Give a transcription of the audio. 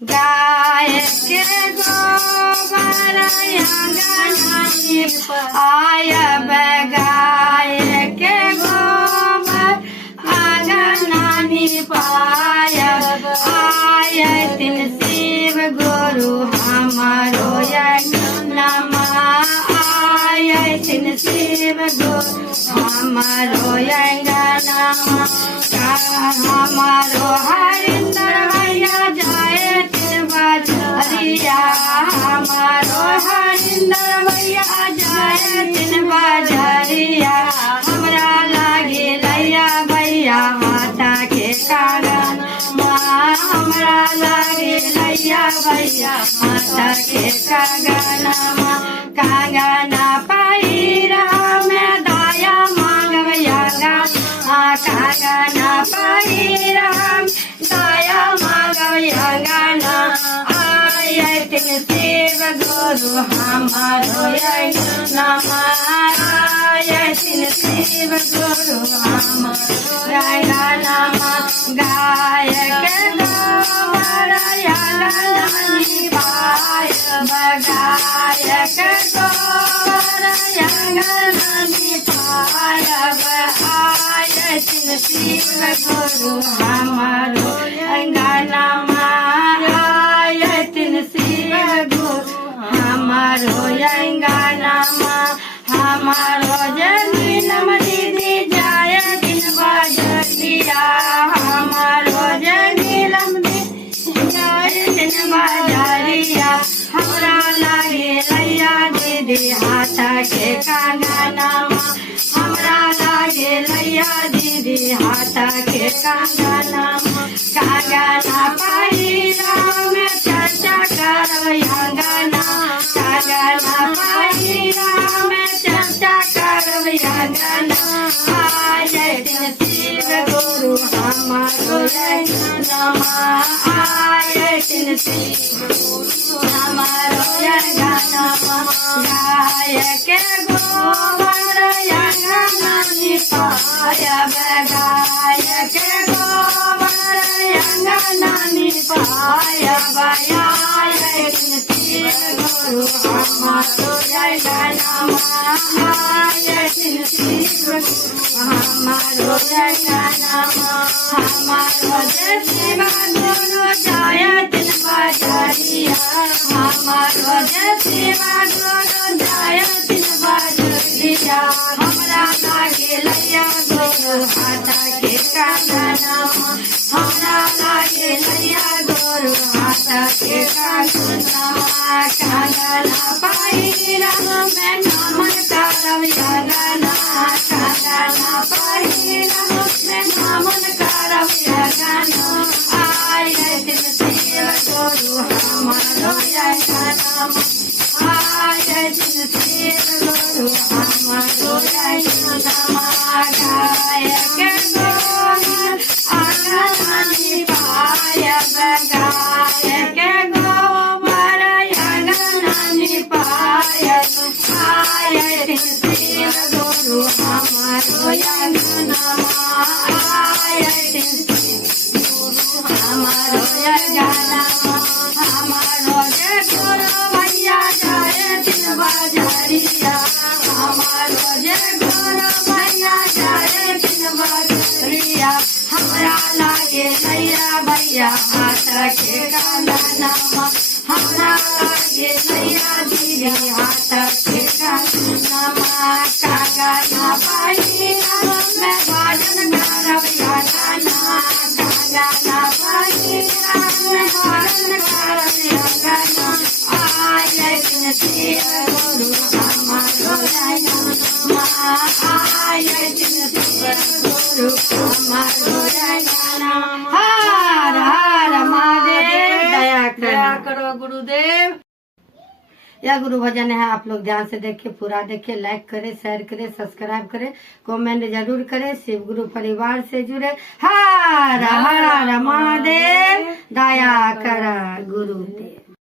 गाय के गोबर अंगनानी आयब गाय के गोबर अंगनानी पायब आयतिन शिव गुरु हमारो अंगनमा आयतिन शिव गुरु हमारो अंगनमा हमारो हरिंदर भैया जाए बजरिया हमारो हरिंदर भैया जाए दिन बजरिया हमरा लागे लैया भैया माता के कागन हमरा लागे लैया भैया माता के कागन कागना पैरा में दाया मांगवया कागना पैरा दाया मांगवया गाना आयतिन शिव गुरु हमारो नमः आयतिन शिव गुरु हमारो नमः गाय के गोबर अंगनानी पायब गाय के गोबर अंगनानी पायब आयतिन शिव गुरु हमारो अंगनमा आयतिन शिव गुरु हमारो अंगनमा हमारो जन्म दीदी जाय दिन बजरिया हमारो जन्म दीदी जाय दिन बजरिया हमरा लागे लैया दीदी हाथ के कंगनमा हमरा लागे लैया दीदी हाथ के कंगनमा कागना पैरा में चर्चा करब अंगना कागना पैरा में चर्चा करब अंगना आयतिन शिव गुरु हमारो अंगनमा आयतिन शिव गुरु हमारो अंगनमा गाय के गोबर अंगनानी पायब गाय के गोबर अंगनानी पायब आयतिन शिव गुरु हमारो अंगनमा आयतिन शिव गुरु हमारो अंगनमा हमारो शिव गुरु जाय दिन बजरिया हमारो शिव गुरु जाय दिन बजरिया हमरा लागे लैया गुरु हाथ के कंगनमा हमरा लागे लैया गुरु हाथ के कंगना पैरा में नमन करब अंगना कंगना पैरा में नमन करब अंगना आयतिन शिव गुरु हमारो अंगनमा आयतिन शिव गुरु हमारो अंगनमा गाय के गोबर अंगनानी पायब गाय के गोबर अंगनानी पायब आयतिन शिव गुरु हमारो अंगनमा आयतिन शिव गुरु हमारो अंगनमा हमारो गुरु भैया जाय दिन बजरिया हमारो गुरु भैया जाय दिन बजरिया हमरा लागे लैया भैया हाथ के कंगनमा हमरा लागे लैया दीदी हाथ के कंगनमा कागना पैरा में भजन करब अंगना कागना पैरा में भजन करब अंगना आयतिन शिव गुरु हमारो अंगनमा आयतिन शिव गुरु हमारो अंगनमा हर हर महादेव दया करो गुरुदेव। यह गुरु भजन है, आप लोग ध्यान से देखिए, पूरा देखिए, लाइक करें, शेयर करें, सब्सक्राइब करें, कमेंट जरूर करें, शिव गुरु परिवार से जुड़े। हर हर महादेव दया कर गुरुदेव।